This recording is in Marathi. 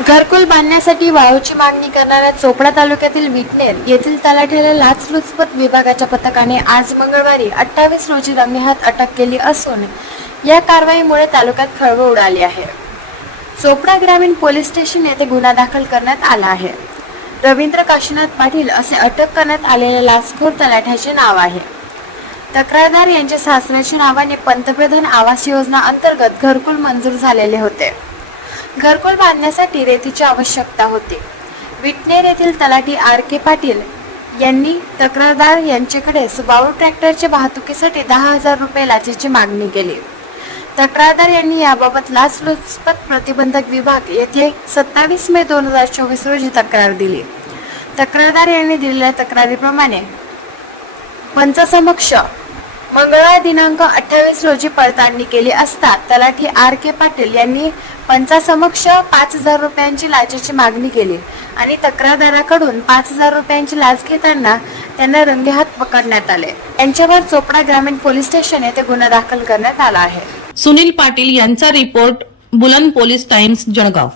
घरकुल बांधण्यासाठी वाळूची मागणी करणाऱ्या चोपडा तालुक्यातील विटनेर येथील तलाठ्याला लाचलुचपत विभागाच्या पथकाने आज मंगळवारी अठ्ठावीस रोजी रंगेहात अटक केली असून या कारवाईमुळे तालुक्यात खळबळ उडाली आहे. चोपडा ग्रामीण पोलीस स्टेशन येथे गुन्हा दाखल करण्यात आला आहे. रवींद्र काशीनाथ पाटील असे अटक करण्यात आलेल्या लाचखोर तलाठ्याचे नाव आहे. तक्रारदार यांच्या सासऱ्याच्या नावाने पंतप्रधान आवास योजना अंतर्गत घरकुल मंजूर झालेले होते. घरकुल बांधण्यासाठी रेतीची आवश्यकता होती. विटनेर येथील तलाठी आर के पाटील यांनी तक्रारदार यांच्याकडे सुबाऊ ट्रॅक्टरच्या वाहतुकीसाठी दहा हजार रुपये लाचेची मागणी केली. तक्रारदार यांनी याबाबत लाचलुचपत प्रतिबंधक विभाग येथे सत्तावीस मे दोन हजार चोवीस रोजी तक्रार दिली. तक्रारदार यांनी दिलेल्या तक्रारीप्रमाणे पंचासमक्ष मंगळवार दिनांक अठ्ठावीस रोजी पडताळणी केली असता तलाठी आर के पाटील यांनी पंचासमक्ष पाच हजार रुपयांची लाचेची मागणी केली आणि तक्रारदाराकडून पाच हजार रुपयांची लाच घेताना त्यांना रंगेहात पकडण्यात आले. यांच्यावर चोपडा ग्रामीण पोलीस स्टेशन येथे गुन्हा दाखल करण्यात आला आहे. सुनील पाटील यांचा रिपोर्ट बुलंद पोलीस टाइम्स जळगाव.